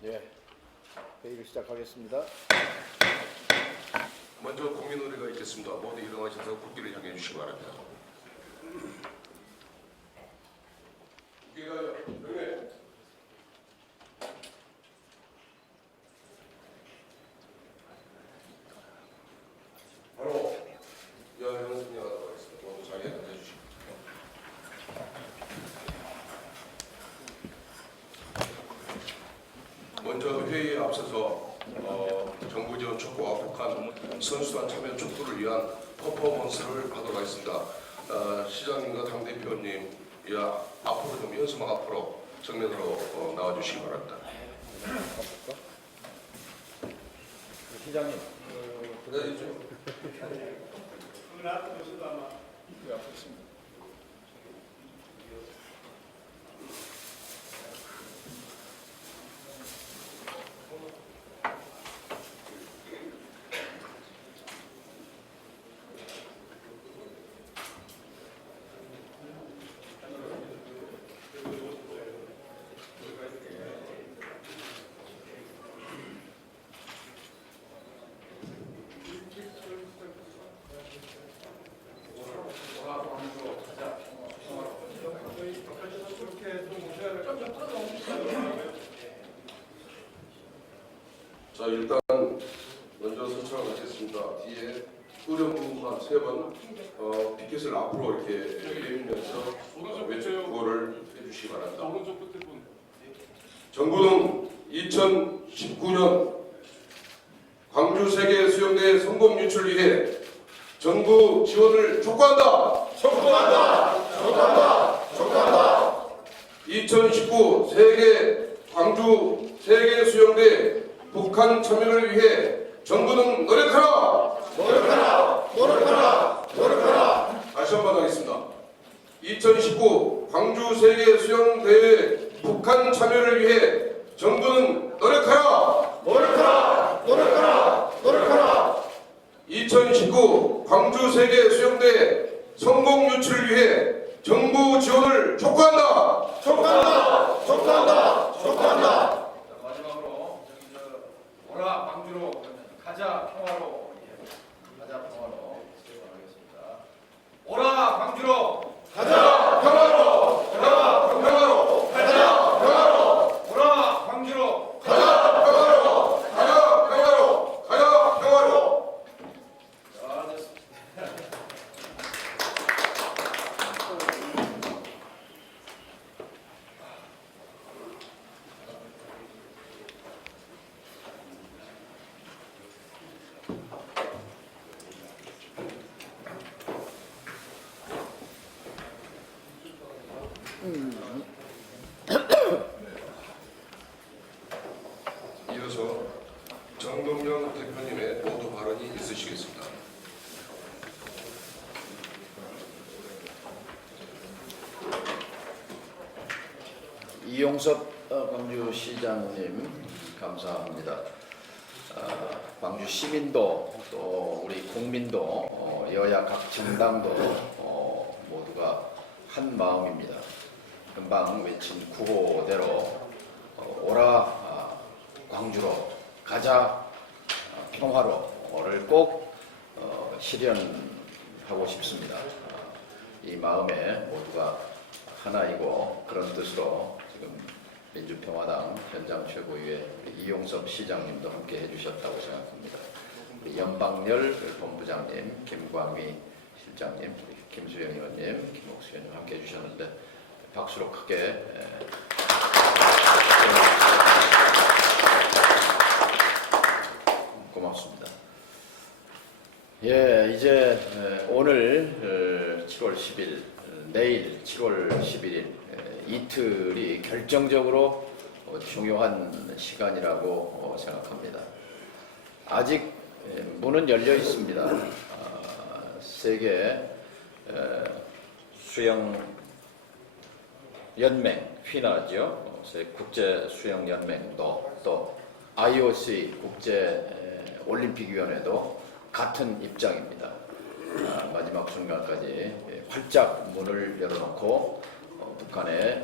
네, 회의를 시작하겠습니다. 먼저 국민 의례가 있겠습니다. 모두 일어나셔서 국기를 향해 주시기 바랍니다. 국기가 명예. 바로 여행승리가 나가겠습니다. 모두 자리에 앉아주시기 먼저 회의에 앞서서 정부 지원 촉구와 북한 선수단 참여 촉구를 위한 퍼포먼스를 하도록 하겠습니다. 시장님과 당대표님, 앞으로 좀 연수막 앞으로 정면으로 나와주시기 바랍니다. 시장님, 기다리죠. 앞에 있습니다. 자, 일단 먼저 선창을 마치겠습니다. 뒤에 의료부만 3번 피켓을 앞으로 이렇게 내밀면서 외적 구호를 해주시기 바랍니다. 정부는 2019년 광주 세계 수영대 성공 유치를 위해 정부 지원을 촉구한다. 촉구한다. 2019 광주 세계 수영대 북한 참여를 위해 정부는 노력하라. 다시 한번 하겠습니다. 2019 광주 세계 수영대회 북한 참여를 위해 정부는 노력하라. 2019 광주 세계 수영대 성공 유치를 위해 정부 지원을 촉구한다. 마지막으로 오라 광주로 가자 평화로 시작하겠습니다. 오라 광주로 가자 평화로. 가자 평화로. 가자 평화로. 오라 광주로 가자 평화로. 가자 평화로. 가자 평화로. 자, 됐습니다. 이어서 정동영 대표님의 모두 발언이 있으시겠습니다. 이용섭 광주시장님 감사합니다. 광주 시민도 또 우리 국민도 여야 각 정당도 모두가 한 마음입니다. 금방 외친 구호대로 오라 광주로 가자 평화로를 꼭 실현하고 싶습니다. 이 마음에 모두가 하나이고 그런 뜻으로 지금 민주평화당 현장 최고위의 이용섭 시장님도 함께 해주셨다고 생각합니다. 연방열 본부장님, 김광미 실장님, 김수영 의원님, 김옥수 의원님 함께 해주셨는데 박수로 크게 고맙습니다. 예, 이제 오늘 7월 10일, 내일 7월 11일 이틀이 결정적으로 중요한 시간이라고 생각합니다. 아직 문은 열려 있습니다. 세계 수영 연맹, 휘나죠. 국제 수영 연맹도 또 IOC 국제 올림픽위원회도 같은 입장입니다. 마지막 순간까지 활짝 문을 열어놓고 북한의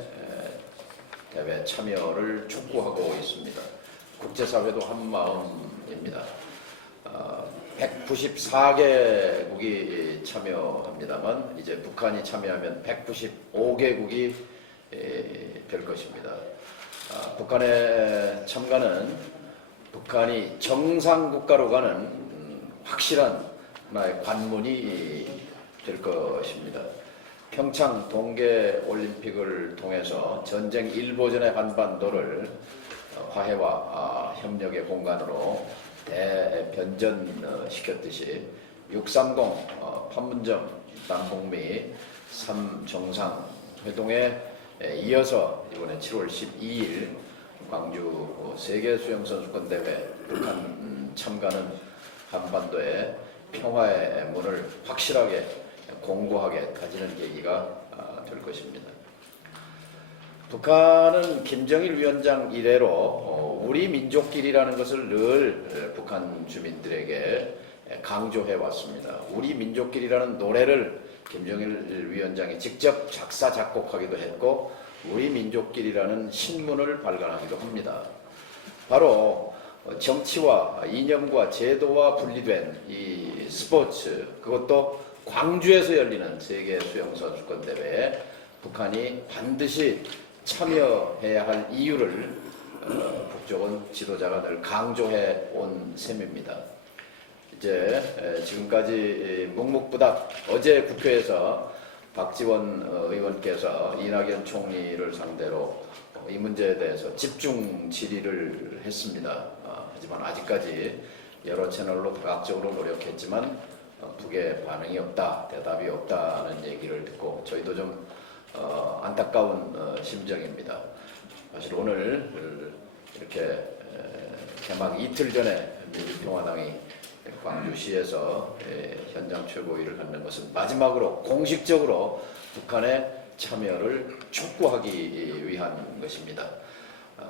대회 참여를 촉구하고 있습니다. 국제사회도 한 마음입니다. 194개국이 참여합니다만 이제 북한이 참여하면 195개국이 될 것입니다. 북한의 참가는 북한이 정상국가로 가는 확실한 하나의 관문이 될 것입니다. 평창 동계올림픽을 통해서 전쟁 일보전의 한반도를 화해와 협력의 공간으로 대변전시켰듯이 630 판문점 남북미 3정상회동에 이어서 이번에 7월 12일 광주 세계수영선수권대회 북한 참가는 한반도의 평화의 문을 확실하게 공고하게 다지는 계기가 될 것입니다. 북한은 김정일 위원장 이래로 우리 민족끼리라는 것을 늘 북한 주민들에게 강조해 왔습니다. 우리 민족끼리라는 노래를 김정일 위원장이 직접 작사 작곡하기도 했고 우리 민족끼리라는 신문을 발간하기도 합니다. 바로 정치와 이념과 제도와 분리된 이 스포츠, 그것도 광주에서 열리는 세계 수영선수권 대회에 북한이 반드시 참여해야 할 이유를 북쪽은 지도자가 늘 강조해 온 셈입니다. 이제 지금까지 묵묵부답 어제 국회에서 박지원 의원께서 이낙연 총리를 상대로 이 문제에 대해서 집중 질의를 했습니다. 하지만 아직까지 여러 채널로 다각적으로 노력했지만 북의 반응이 없다, 대답이 없다는 얘기를 듣고 저희도 좀 안타까운 심정입니다. 사실 오늘 이렇게 개막 이틀 전에 민주평화당이 광주시에서 현장 최고위를 갖는 것은 마지막으로 공식적으로 북한의 참여를 촉구하기 위한 것입니다.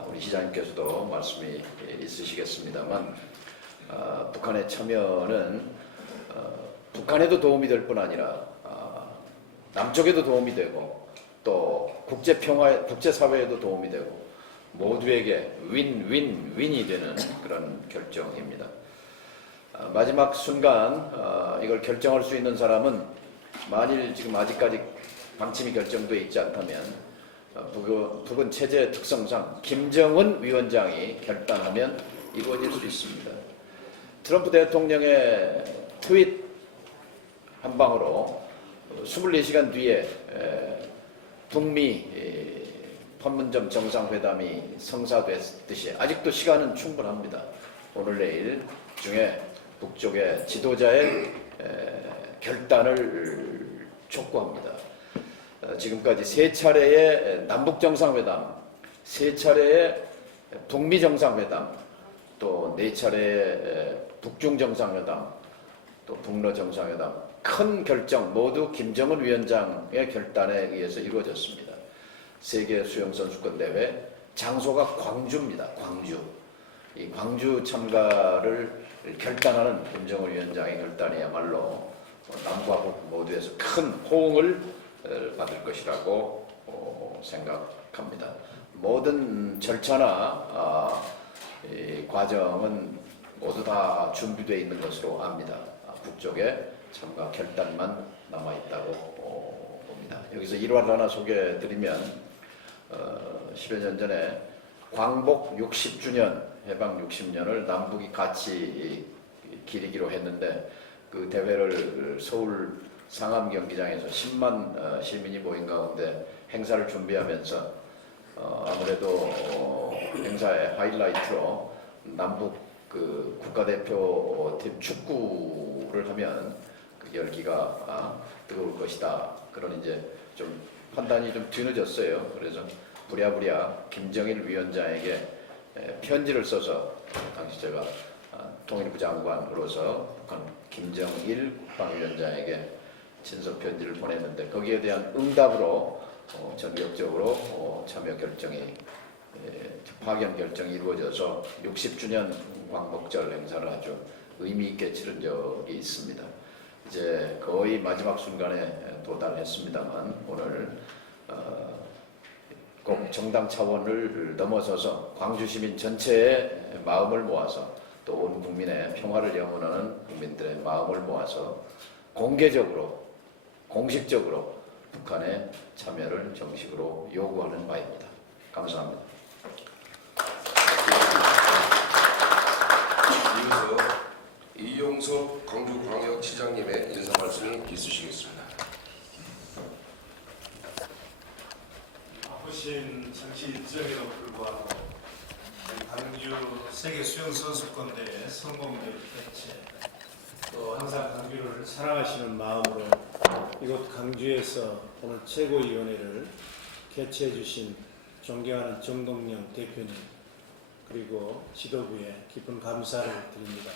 우리 시장님께서도 말씀이 있으시겠습니다만 북한의 참여는 북한에도 도움이 될 뿐 아니라 남쪽에도 도움이 되고 또 국제사회에도 도움이 되고 모두에게 윈윈윈이 되는 그런 결정입니다. 마지막 순간 이걸 결정할 수 있는 사람은 만일 지금 아직까지 방침이 결정되어 있지 않다면 북은 체제 특성상 김정은 위원장이 결단하면 이루어질 수 있습니다. 트럼프 대통령의 트윗 한 방으로 24시간 뒤에 북미 판문점 정상회담이 성사됐듯이 아직도 시간은 충분합니다. 오늘 내일 중에 북쪽의 지도자의 결단을 촉구합니다. 지금까지 3차례의 남북정상회담, 3차례의 북미정상회담, 또 4차례의 북중정상회담, 또 북러정상회담, 큰 결정 모두 김정은 위원장의 결단에 의해서 이루어졌습니다. 세계수영선수권대회 장소가 광주입니다. 광주. 이 광주 참가를 결단하는 김정은 위원장의 결단이야말로 남과 북 모두에서 큰 호응을 받을 것이라고 생각합니다. 모든 절차나 이 과정은 모두 다 준비되어 있는 것으로 압니다. 북쪽에 참가 결단만 남아있다고 봅니다. 여기서 일화를 하나 소개해드리면 10여 년 전에 광복 60주년, 해방 60년을 남북이 같이 기리기로 했는데 그 대회를 서울 상암 경기장에서 10만 시민이 모인 가운데 행사를 준비하면서 아무래도 행사의 하이라이트로 남북 그 국가대표팀 축구를 하면 그 열기가 뜨거울 것이다. 그런 이제 좀 판단이 좀 뒤늦었어요. 그래서 부랴부랴 김정일 위원장에게 편지를 써서 당시 제가 통일부 장관으로서 북한 김정일 국방위원장에게 친서 편지를 보냈는데 거기에 대한 응답으로 전격적으로 참여 결정이 파견 결정이 이루어져서 60주년 광복절 행사를 아주 의미 있게 치른 적이 있습니다. 이제 거의 마지막 순간에 도달했습니다만 오늘 꼭 정당 차원을 넘어서서 광주 시민 전체의 마음을 모아서 또 온 국민의 평화를 영원하는 국민들의 마음을 모아서 공개적으로 공식적으로 북한의 참여를 정식으로 요구하는 바입니다. 감사합니다. 이어서 이용섭 광주광역시장님의 인사 말씀을 있으시겠습니다. 바쁘신 정치 일정에도 불구하고 광주 세계 수영 선수권대회 성공률 개최, 또 항상 광주를 사랑하시는 마음으로 이곳 광주에서 오늘 최고위원회를 개최해 주신 존경하는 정동영 대표님, 그리고 지도부에 깊은 감사를 드립니다.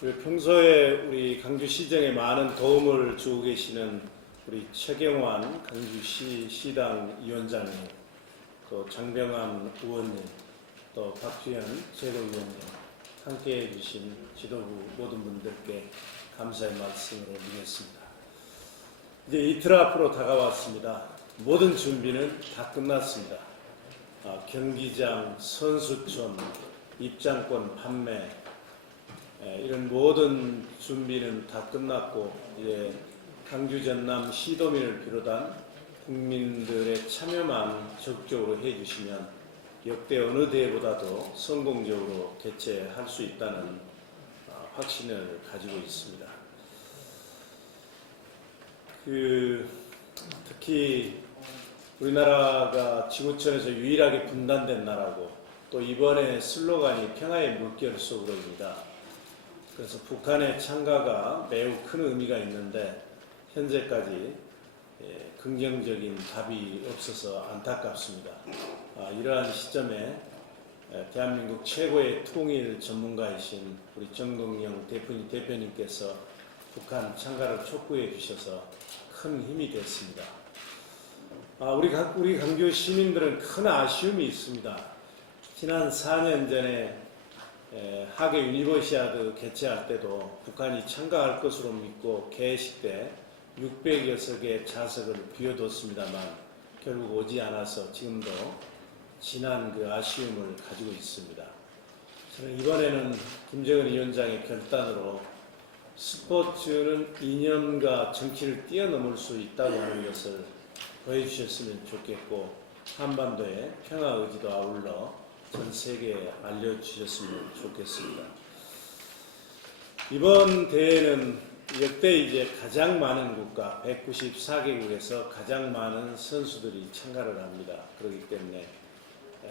그리고 평소에 우리 광주시정에 많은 도움을 주고 계시는 우리 최경환 광주시 시당 위원장님, 또 장병환 의원님, 또 박주현 최고위원님, 함께해 주신 지도부 모든 분들께 감사의 말씀을 올리겠습니다. 이제 이틀 앞으로 다가왔습니다. 모든 준비는 다 끝났습니다. 경기장, 선수촌, 입장권 판매, 이런 모든 준비는 다 끝났고, 이제 광주 전남 시도민을 비롯한 국민들의 참여만 적극적으로 해주시면 역대 어느 대회보다도 성공적으로 개최할 수 있다는 확신을 가지고 있습니다. 특히 우리나라가 지구촌에서 유일하게 분단된 나라고, 또 이번에 슬로건이 평화의 물결 속으로입니다. 그래서 북한의 참가가 매우 큰 의미가 있는데 현재까지 긍정적인 답이 없어서 안타깝습니다. 이러한 시점에 대한민국 최고의 통일 전문가이신 우리 정동영 대표님께서 북한 참가를 촉구해 주셔서 큰 힘이 됐습니다. 우리 광주 시민들은 큰 아쉬움이 있습니다. 지난 4년 전에 하계 유니버시아드 개최할 때도 북한이 참가할 것으로 믿고 개식 때 600여 석의 좌석을 비워뒀습니다만 결국 오지 않아서 지금도 지난 그 아쉬움을 가지고 있습니다. 저는 이번에는 김정은 위원장의 결단으로 스포츠는 이념과 정치를 뛰어넘을 수 있다고 하는 것을 보여주셨으면 좋겠고, 한반도의 평화 의지도 아울러 전 세계에 알려주셨으면 좋겠습니다. 이번 대회는 역대 이제 가장 많은 국가 194개국에서 가장 많은 선수들이 참가를 합니다. 그렇기 때문에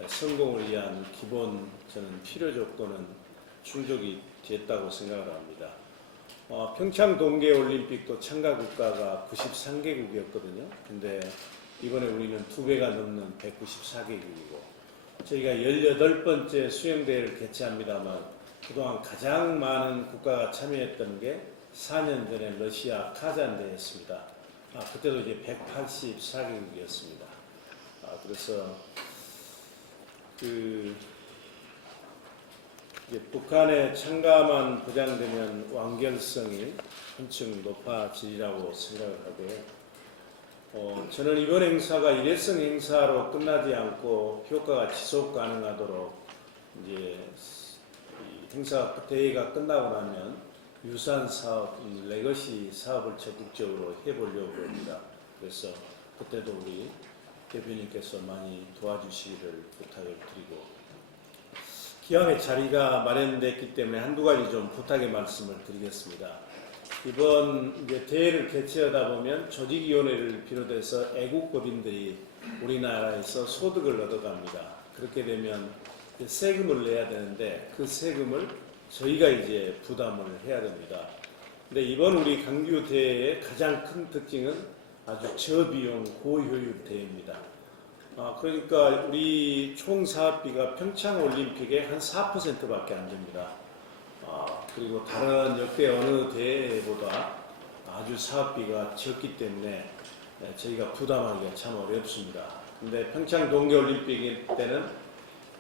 성공을 위한 기본 저는 필요 조건은 충족이 됐다고 생각을 합니다. 평창 동계올림픽도 참가 국가가 93개국이었거든요. 근데 이번에 우리는 2배가 넘는 194개국이고, 저희가 18번째 수영대회를 개최합니다만 그동안 가장 많은 국가가 참여했던 게 4년 전에 러시아 카잔대회였습니다. 그때도 이제 184개국이었습니다. 그래서 이제 북한의 참가만 보장되면 완결성이 한층 높아지리라고 생각을 하고요. 저는 이번 행사가 일회성 행사로 끝나지 않고 효과가 지속 가능하도록 이제 대회가 끝나고 나면 유산 사업, 레거시 사업을 적극적으로 해보려고 합니다. 그래서 그때도 우리 대표님께서 많이 도와주시기를 부탁을 드리고, 기왕에 자리가 마련됐기 때문에 한두 가지 좀 부탁의 말씀을 드리겠습니다. 이번 이제 대회를 개최하다 보면 조직위원회를 비롯해서 애국법인들이 우리나라에서 소득을 얻어갑니다. 그렇게 되면 세금을 내야 되는데 그 세금을 저희가 이제 부담을 해야 됩니다. 근데 이번 우리 광주 대회의 가장 큰 특징은 아주 저비용 고효율 대회입니다. 그러니까 우리 총 사업비가 평창 올림픽의 한 4%밖에 안 됩니다. 그리고 다른 역대 어느 대회보다 아주 사업비가 적기 때문에 저희가 부담하기가 참 어렵습니다. 근데 평창 동계올림픽 때는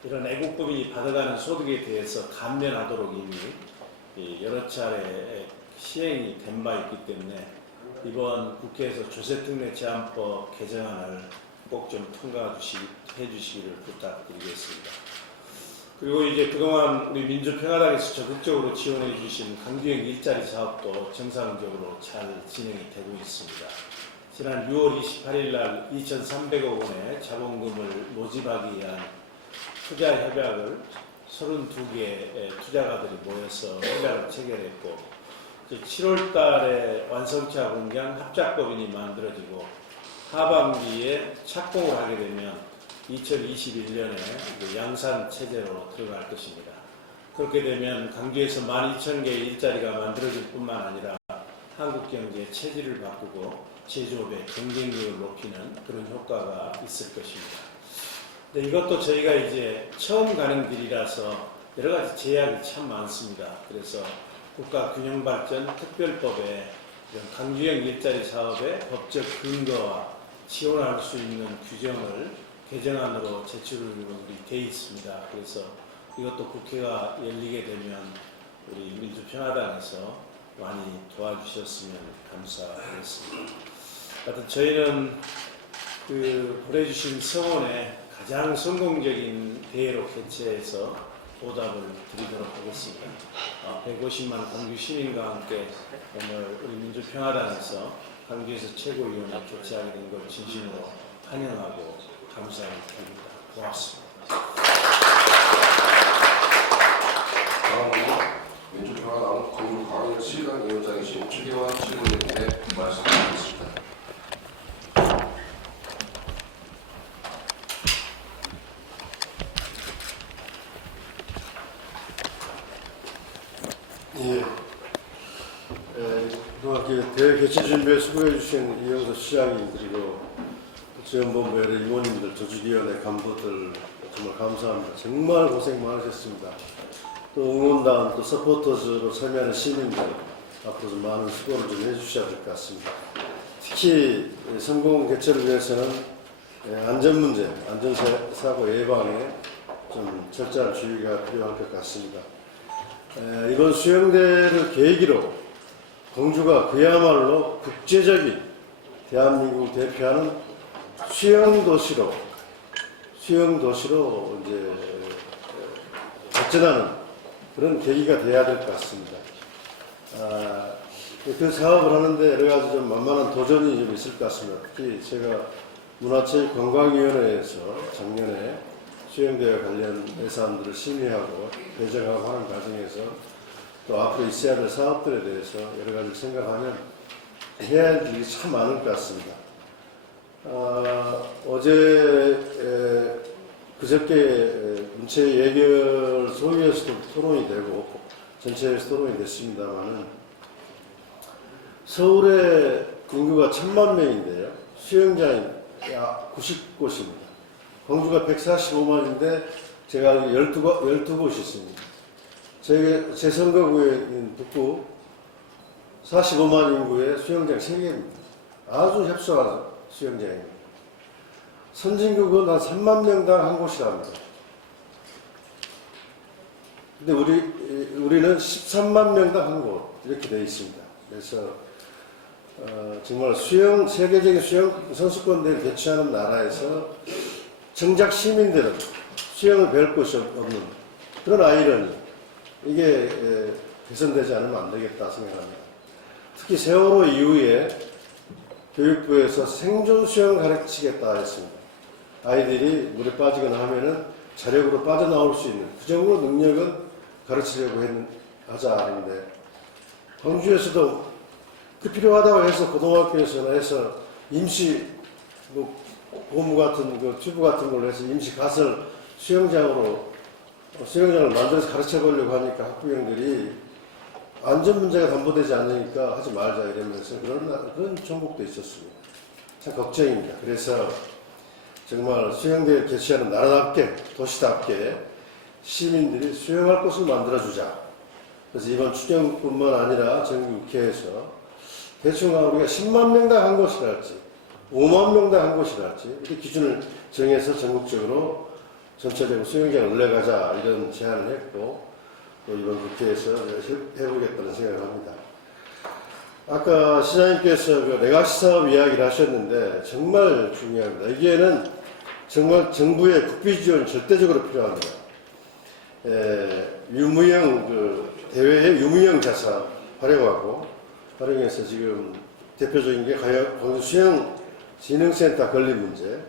이런 애국법인이 받아가는 소득에 대해서 감면하도록 이미 여러 차례 시행이 된 바 있기 때문에 이번 국회에서 조세특례 제한법 개정안을 꼭 좀 통과해 주시기를 부탁드리겠습니다. 그리고 이제 그동안 우리 민주평화당에서 적극적으로 지원해 주신 강규형 일자리 사업도 정상적으로 잘 진행이 되고 있습니다. 지난 6월 28일 날 2,300억 원의 자본금을 모집하기 위한 투자 협약을 32개의 투자가들이 모여서 협약을 체결했고 7월 달에 완성차 공장 합작법인이 만들어지고 하반기에 착공을 하게 되면 2021년에 양산 체제로 들어갈 것입니다. 그렇게 되면 강주에서 12,000개의 일자리가 만들어질 뿐만 아니라 한국 경제의 체질을 바꾸고 제조업의 경쟁력을 높이는 그런 효과가 있을 것입니다. 근데 이것도 저희가 이제 처음 가는 길이라서 여러 가지 제약이 참 많습니다. 그래서 국가균형발전 특별법에 이런 강주형 일자리 사업의 법적 근거와 지원할 수 있는 규정을 개정안으로 제출이 돼 있습니다. 그래서 이것도 국회가 열리게 되면 우리 민주평화당에서 많이 도와주셨으면 감사하겠습니다. 하여튼 저희는 보내주신 성원에 가장 성공적인 대회로 개최해서 보답을 드리도록 하겠습니다. 150만 광주 시민과 함께 오늘 우리 민주평화당에서 광주에서 최고위원회 개최하게 된 걸 진심으로 환영하고 감사드립니다. 고맙습니다. 다음으로 민주평화당 광주 광역시당 위원장이신 최경환 최고위원님께 말씀드리겠습니다. 그동안 대회 개최 준비에 수고해 주신 이영서 시장님 그리고 지원본부 여러 임원님들, 조직위원회 간부들 정말 감사합니다. 정말 고생 많으셨습니다. 또 응원단, 또 서포터즈로 참여하는 시민들 앞으로 좀 많은 수고를 좀 해주셔야 될 것 같습니다. 특히 성공 개최를 위해서는 안전문제, 안전사고 예방에 좀 철저한 주의가 필요할 것 같습니다. 이번 수영대를 계기로 광주가 그야말로 국제적인 대한민국을 대표하는 수영도시로 이제 발전하는 그런 계기가 돼야 될 것 같습니다. 그 사업을 하는데 여러 가지 좀 만만한 도전이 좀 있을 것 같습니다. 특히 제가 문화체육관광위원회에서 작년에 수영대와 관련 예산들을 심의하고 배정하고 하는 과정에서 또 앞으로 있어야 될 사업들에 대해서 여러 가지 생각하면 해야 할 일이 참 많을 것 같습니다. 그저께 문체 예결 소위에서도 토론이 되고 전체에서 토론이 됐습니다만은 서울의 인구가 1,000만 명인데요. 수영장이 약 90곳입니다. 광주가 145만인데 제가 알기로 12곳이 있습니다. 제 선거구인 북구 45만 인구의 수영장 3개입니다. 아주 협소한 수영장입니다. 선진국은 한 3만 명당 한 곳이랍니다. 근데 우리는 13만 명당 한 곳 이렇게 되어 있습니다. 그래서 정말 세계적인 수영 선수권대회를 개최하는 나라에서 정작 시민들은 수영을 배울 곳이 없는 그런 아이러니, 이게 개선되지 않으면 안 되겠다 생각합니다. 특히 세월호 이후에 교육부에서 생존 수영을 가르치겠다 했습니다. 아이들이 물에 빠지거나 하면은 자력으로 빠져나올 수 있는 그 정도 능력은 가르치려고 하자 하는데, 광주에서도 그 필요하다고 해서 고등학교에서나 해서 임시 고무 같은 튜브 같은 걸로 해서 임시 가설 수영장을 만들어서 가르쳐 보려고 하니까 학부형들이 안전 문제가 담보되지 않으니까 하지 말자 이러면서 그런 정국도 있었습니다. 참 걱정입니다. 그래서 정말 수영대회를 개최하는 나라답게 도시답게 시민들이 수영할 곳을 만들어주자. 그래서 이번 추경뿐만 아니라 전국회에서 대충 우리가 10만 명당 한 곳이랄지 5만 명당 한 곳이랄지 이렇게 기준을 정해서 전국적으로 전체적으로 수영장을 늘려가자 이런 제안을 했고 또 이번 국회에서 해보겠다는 생각을 합니다. 아까 시장님께서 그 레가시 사업 이야기를 하셨는데 정말 중요합니다. 이게는 정말 정부의 국비 지원이 절대적으로 필요합니다. 유무형 대외의 유무형 자산 활용해서 지금 대표적인 게 광주 수영진흥센터 건립 문제,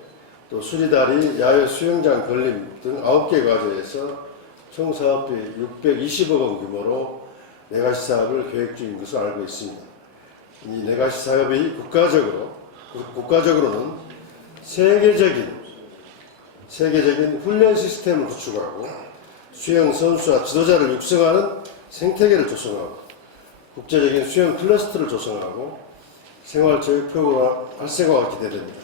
또 수리다리 야외 수영장 건립 등 9개 과제에서 총 사업비 620억 원 규모로 레가시 사업을 계획 중인 것으로 알고 있습니다. 이 레가시 사업이 국가적으로는 세계적인 훈련 시스템을 구축하고 수영 선수와 지도자를 육성하는 생태계를 조성하고 국제적인 수영 클러스터를 조성하고 생활체육 프로그램 활성화가 기대됩니다.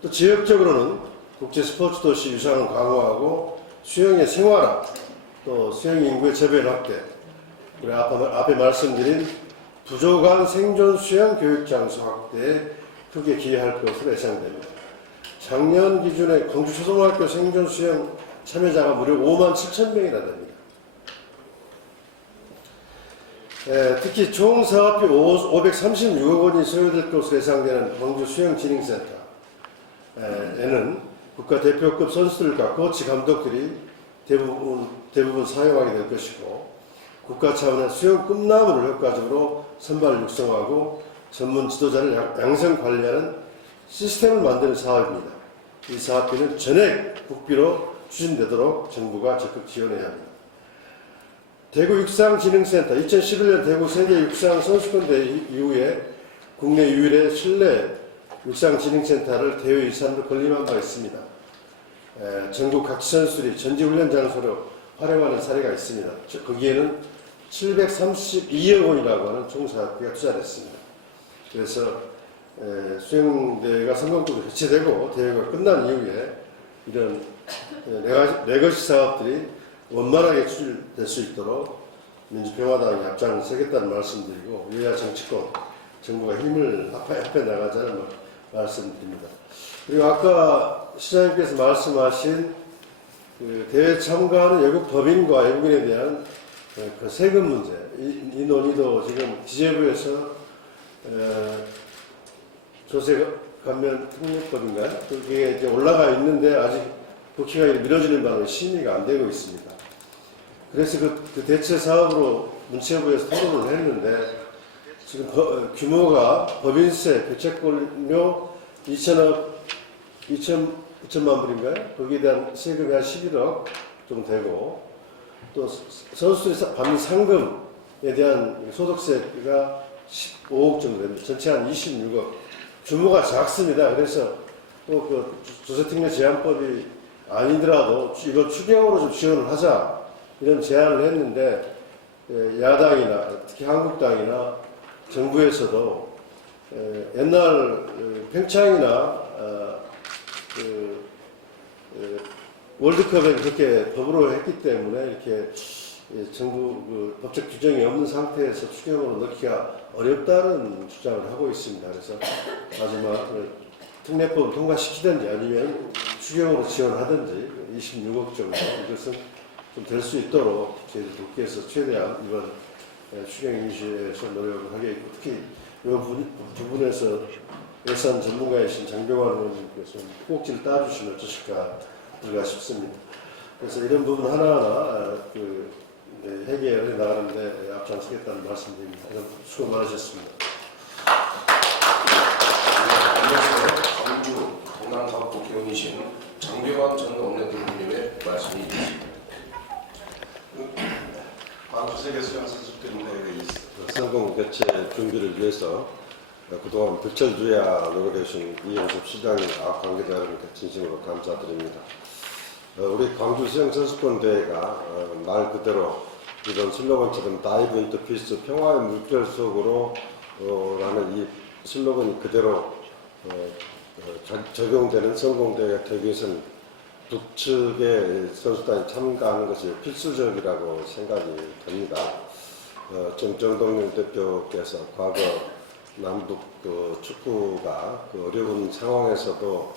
또 지역적으로는 국제 스포츠 도시 유산을 강화하고 수영의 생활화, 또 수영 인구의 저변 확대, 그리고 앞에 말씀드린 부족한 생존 수영 교육 장소 확대에 크게 기여할 것으로 예상됩니다. 작년 기준에 광주 초등학교 생존 수영 참여자가 무려 5만 7천 명이나 됩니다. 특히 총 사업비 536억 원이 소요될 것으로 예상되는 광주 수영진흥센터에는 국가 대표급 선수들과 코치 감독들이 대부분 사용하게 될 것이고, 국가 차원의 수영 꿈나무를 효과적으로 선발 육성하고 전문 지도자를 양성 관리하는 시스템을 만드는 사업입니다. 이 사업비는 전액 국비로 추진되도록 정부가 적극 지원해야 합니다. 대구 육상진흥센터 2011년 대구 세계 육상 선수권대회 이후에 국내 유일의 실내 육상진흥센터를 대외유산으로 건립한 바 있습니다. 전국 각 선수들이 전지훈련 장소로 활용하는 사례가 있습니다. 거기에는 732억 원이라고 하는 총사업비가 투자됐습니다. 그래서 수영대회가 성공적으로 개최되고 대회가 끝난 이후에 이런 레거시 사업들이 원만하게 추진될 수 있도록 민주평화당이 앞장을 서겠다는 말씀드리고, 여야 정치권 정부가 힘을 합해 나가자는 말씀드립니다. 그리고 아까 시장님께서 말씀하신 그 대회 참가하는 외국 법인과 외국인에 대한 그 세금 문제, 이 논의도 지금 기재부에서 조세 감면 특례법인가요? 그게 이제 올라가 있는데 아직 국회가 미뤄지는 바람에 심의가 안 되고 있습니다. 그래서 그 대체 사업으로 문체부에서 토론을 했는데, 지금 규모가 법인세, 교체권료 2천만 불인가요? 거기에 대한 세금이 한 11억 좀 되고, 또 선수들이 받는 상금에 대한 소득세가 15억 정도 됩니다. 전체 한 26억. 규모가 작습니다. 그래서 또 그 조세특례 제한법이 아니더라도 이걸 추경으로 좀 지원을 하자, 이런 제안을 했는데, 야당이나 특히 한국당이나 정부에서도 옛날 평창이나 월드컵에 그렇게 법으로 했기 때문에 이렇게 정부 법적 규정이 없는 상태에서 추경으로 넣기가 어렵다는 주장을 하고 있습니다. 그래서 마지막 특례법을 통과시키든지 아니면 추경으로 지원하든지 26억 정도, 이것은 좀 될 수 있도록 저희 국회에서 최대한 이번 추경 인수에서 노력을 하겠고, 특히 이 부분에서 예산 전문가이신 장병환 의원님께서 꼭지를 따주시면 어떠실까 싶습니다. 그래서 이런 부분 하나하나 해결해 나가는데 앞장서겠다는 말씀드립니다. 수고 많으셨습니다. 이어서 광주 동남사업부 개원이신 장병환 전 원내대표님의 말씀이 있습니다. 광주 세계 수영 선수권대회 성공 개최 준비를 위해서 그동안 불철주야 노력해주신 이영섭 시장님, 관계자 여러분께 진심으로 감사드립니다. 우리 광주 수영 선수권대회가 말 그대로 이런 슬로건처럼 다이브 인투 피스, 평화의 물결 속으로 라는 이 슬로건이 그대로 적용되는 성공대회가 되기 위해서는 북측의 선수단이 참가하는 것이 필수적이라고 생각이 됩니다. 정정동 대표께서 과거 남북 축구가 어려운 상황에서도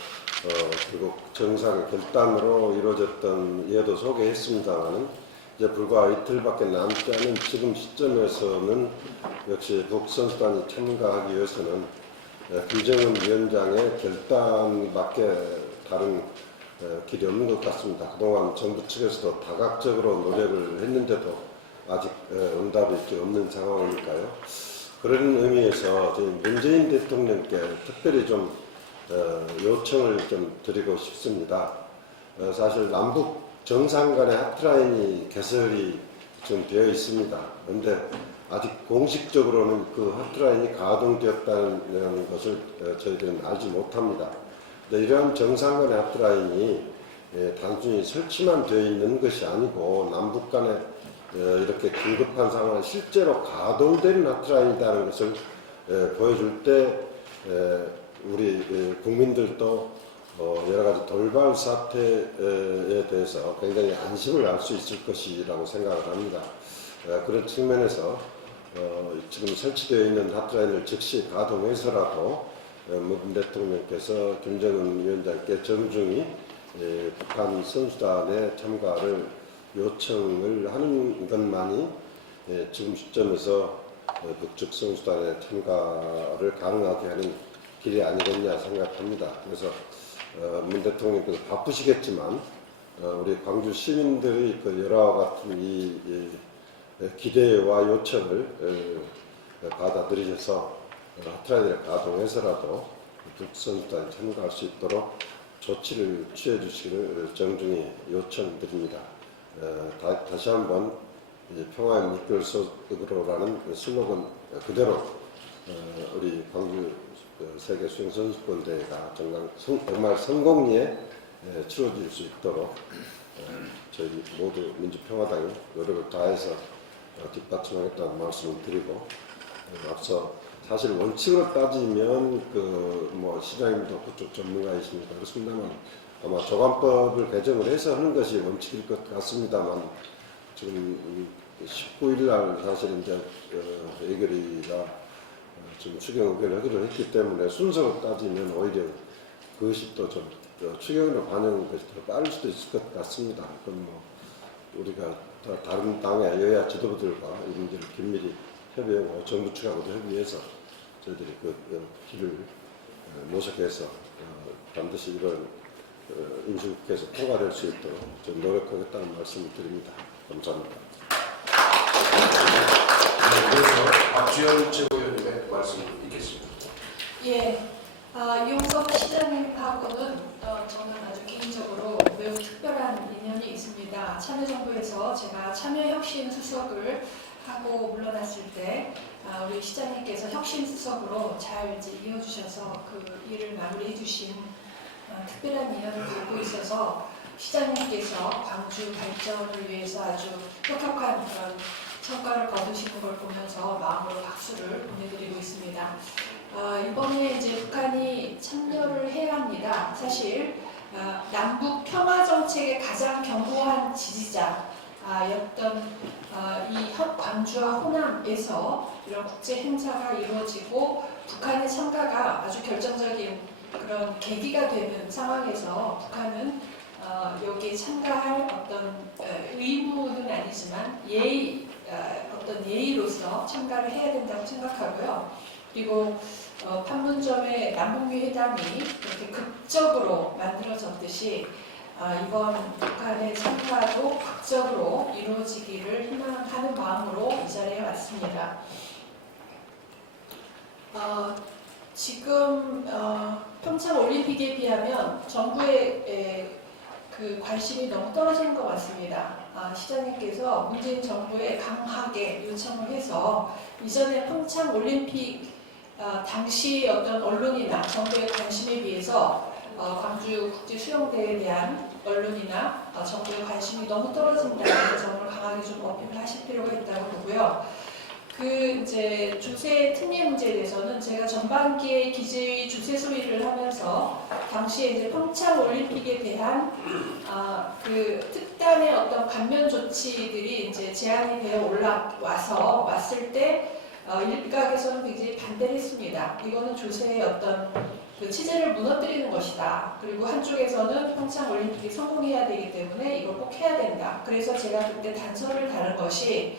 결국 정상의 결단으로 이루어졌던 예도 소개했습니다만, 이제 불과 이틀밖에 남지 않은 지금 시점에서는 역시 북선수단이 참가하기 위해서는 김정은 위원장의 결단밖에 다른 길이 없는 것 같습니다. 그동안 정부 측에서도 다각적으로 노력을 했는데도 아직 응답이 없는 상황이니까요. 그런 의미에서 저희 문재인 대통령께 특별히 좀 요청을 좀 드리고 싶습니다. 사실 남북 정상 간의 하트라인이 개설이 좀 되어 있습니다. 그런데 아직 공식적으로는 그 하트라인이 가동되었다는 것을 저희들은 알지 못합니다. 이러한 정상 간의 하트라인이 단순히 설치만 되어 있는 것이 아니고 남북 간에 이렇게 긴급한 상황에 실제로 가동되는 하트라인이라는 것을 보여줄 때 우리 국민들도 여러 가지 돌발 사태에 대해서 굉장히 안심을 할 수 있을 것이라고 생각을 합니다. 그런 측면에서 지금 설치되어 있는 하트라인을 즉시 가동해서라도 문 대통령께서 김정은 위원장께 정중히 북한 선수단의 참가를 요청을 하는 것만이 지금 시점에서 북측 선수단의 참가를 가능하게 하는 길이 아니겠냐 생각합니다. 그래서 문 대통령께서 바쁘시겠지만 우리 광주 시민들의 그 여러 같은 이 기대와 요청을 받아들이셔서 하트라인을 가동해서라도 북선수단에 참가할 수 있도록 조치를 취해 주시기를 정중히 요청드립니다. 다시 한번 평화의 물결 속으로라는 슬로건 그대로 우리 광주 세계 수영 선수권 대회가 정말 성공리에 치러질 수 있도록 저희 모두 민주평화당이 노력을 다해서 뒷받침하겠다는 말씀을 드리고, 앞서 사실 원칙으로 따지면 시장님도 그쪽 전문가이시니까 그렇습니다만 아마 조간법을 개정을 해서 하는 것이 원칙일 것 같습니다만, 지금 19일 날 사실 이제 예결위가 지금 추경 의견을 하기로 했기 때문에 순서로 따지면 오히려 그것이 또 좀 추경으로 반영된 것이 더 빠를 수도 있을 것 같습니다. 그럼 우리가 다른 당의 여야 지도부들과 이 문제를 긴밀히 협의하고 정부 측하고도 협의해서 저희들이 그 길을 모색해서 반드시 이런 임시국회에서 통과될 수 있도록 좀 노력하겠다는 말씀을 드립니다. 감사합니다. 그래서 박주현 최고위원님의 말씀 있겠습니다. 예, 이용석 시장님하고는 저는 아주 개인적으로 매우 특별한 인연이 있습니다. 참여정부에서 제가 참여혁신 수석을 하고 물러났을 때 우리 시장님께서 혁신 수석으로 잘 이제 이어주셔서 그 일을 마무리해 주신 특별한 인연을 갖고 있어서 시장님께서 광주 발전을 위해서 아주 혁혁한 그런 성과를 거두시는 걸 보면서 마음으로 박수를 보내드리고 있습니다. 이번에 이제 북한이 참여를 해야 합니다. 사실 남북 평화 정책의 가장 견고한 지지자였던 이 광주와 호남에서 이런 국제 행사가 이루어지고 북한의 참가가 아주 결정적인 그런 계기가 되는 상황에서 북한은 여기에 참가할 어떤 의무는 아니지만 어떤 예의로서 참가를 해야 된다고 생각하고요. 그리고 판문점의 남북미 회담이 이렇게 극적으로 만들어졌듯이 이번 북한의 참가도 극적으로 이루어지기를 희망하는 마음으로 이 자리에 왔습니다. 지금 평창 올림픽에 비하면 정부의 그 관심이 너무 떨어지는 것 같습니다. 시장님께서 문재인 정부에 강하게 요청을 해서 이전에 평창 올림픽 당시 어떤 언론이나 정부의 관심에 비해서 광주 국제수영대회에 대한 언론이나 정부의 관심이 너무 떨어진다는 점을 강하게 좀 어필을 하실 필요가 있다고 보고요. 이제 주세 특례 문제에 대해서는 제가 전반기에 기재위 주세 소위를 하면서 당시에 이제 평창 올림픽에 대한 그 특단의 어떤 감면 조치들이 이제 제안이 되어 왔을 때 일각에서는 굉장히 반대를 했습니다. 이거는 조세의 어떤 그 체제를 무너뜨리는 것이다. 그리고 한쪽에서는 평창 올림픽이 성공해야 되기 때문에 이걸 꼭 해야 된다. 그래서 제가 그때 단서를 다룬 것이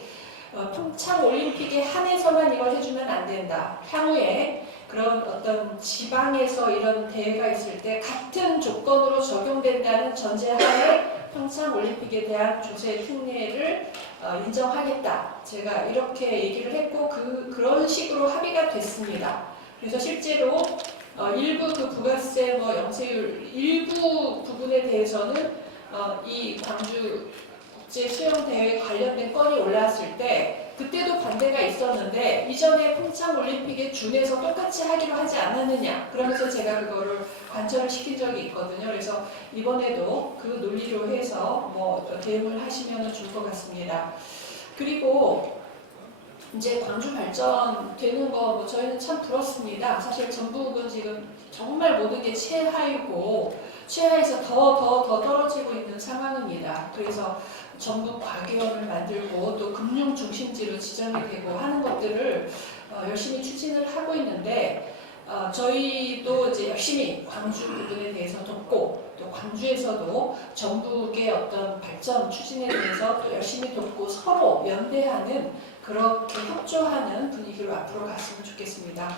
평창 올림픽에 한해서만 이걸 해주면 안 된다. 향후에 그런 어떤 지방에서 이런 대회가 있을 때 같은 조건으로 적용된다는 전제하에 평창 올림픽에 대한 조세 특례를 인정하겠다. 제가 이렇게 얘기를 했고 그런 식으로 합의가 됐습니다. 그래서 실제로 일부 그 부가세 영세율 일부 부분에 대해서는 이 광주 국제 수영 대회 관련된 건이 올라왔을 때 그때도 반대가 있었는데 이전에 평창 올림픽에 준해서 똑같이 하기로 하지 않았느냐 그러면서 제가 그거를 관철을 시킨 적이 있거든요. 그래서 이번에도 그 논리로 해서 대응을 하시면 좋을 것 같습니다. 그리고 이제 광주 발전되는 거 저희는 참 부럽습니다. 사실 전북은 지금 정말 모든 게 최하이고 최하에서 더 떨어지고 있는 상황입니다. 그래서 전북 과기원을 만들고 또 금융 중심지로 지정이 되고 하는 것들을 열심히 추진을 하고 있는데 저희도 이제 열심히 광주 부분에 대해서 돕고 또 광주에서도 전북의 어떤 발전 추진에 대해서 또 열심히 돕고 서로 연대하는 그렇게 협조하는 분위기로 앞으로 갔으면 좋겠습니다.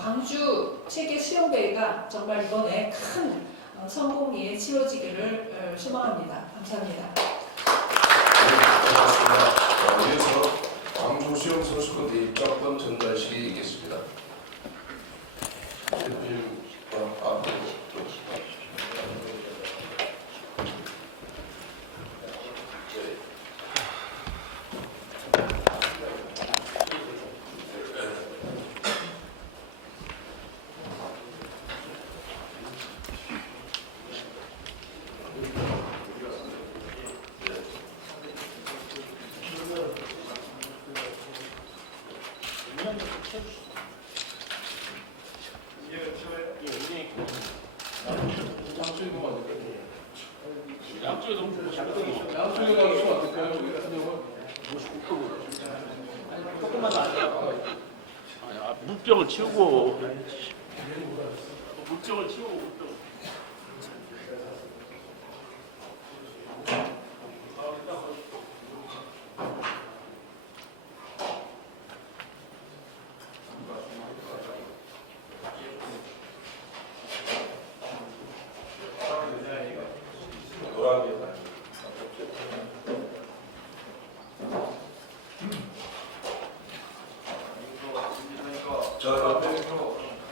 광주 세계 수영대회가 정말 이번에 큰 성공리에 치러지기를 소망합니다. 감사합니다. 고맙습니다. 이어서 광주 수영 선수권 대입장권 전달식이 있겠습니다. 대표님 앞으로 물병을 치우고 물병을 치우고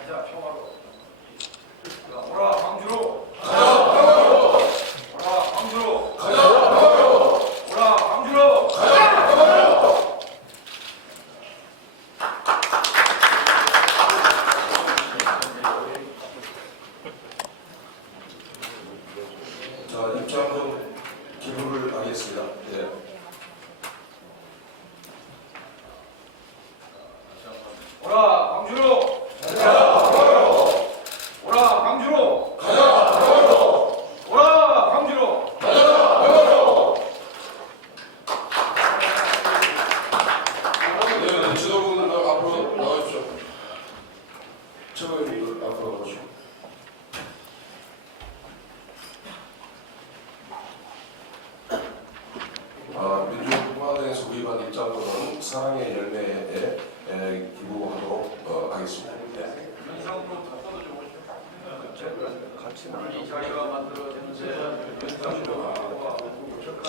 가자 평화로. 오라 광주로. 오라 광주로. 오라 광주로. 자, 입장권 기부를 하겠습니다. 예. 오라 광주로. 오라 광주로. 오라 광주로. 네, 지도부는 앞으로 나와주십시오. 최고위원님 앞으로 나오시고. 민주공화당에서 구입한 입장권은 사랑의 열매에 기부하도록 하겠습니다. 연상으로 다 써도 같이 이 자리가 만들어지는데 연상으로 부족한